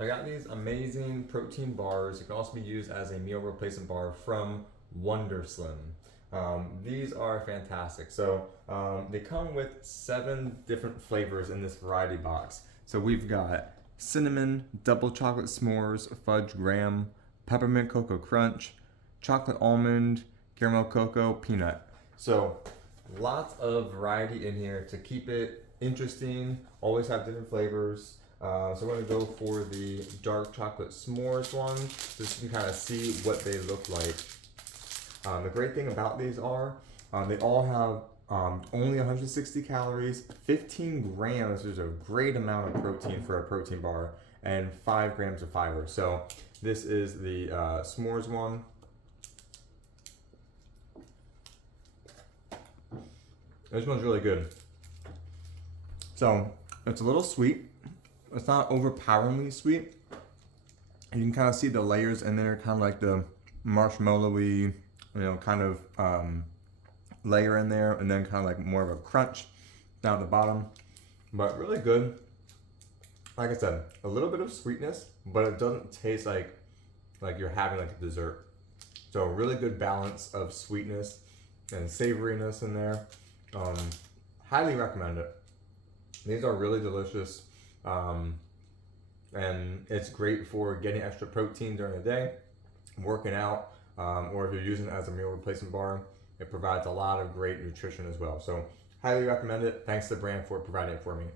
I got these amazing protein bars. It can also be used as a meal replacement bar from WonderSlim. These are fantastic. So they come with 7 different flavors in this variety box. So we've got cinnamon, double chocolate s'mores, fudge graham, peppermint cocoa crunch, chocolate almond, caramel cocoa, peanut. So lots of variety in here to keep it interesting. Always have different flavors. So we're gonna go for the dark chocolate s'mores one, just so you can kind of see what they look like. The great thing about these are they all have only 160 calories, 15 grams, which is a great amount of protein for a protein bar, and 5 grams of fiber. So this is the s'mores one. This one's really good. So it's a little sweet. It's not overpoweringly sweet. You can kind of see the layers in there, kind of like the marshmallowy, kind of layer in there, and then kind of like more of a crunch down at the bottom. But really good. Like I said, a little bit of sweetness, but it doesn't taste like you're having like a dessert. So a really good balance of sweetness and savoriness in there. Highly recommend it. These are really delicious. And it's great for getting extra protein during the day, working out, or if you're using it as a meal replacement bar. It provides a lot of great nutrition as well. So highly recommend it. Thanks to the brand for providing it for me.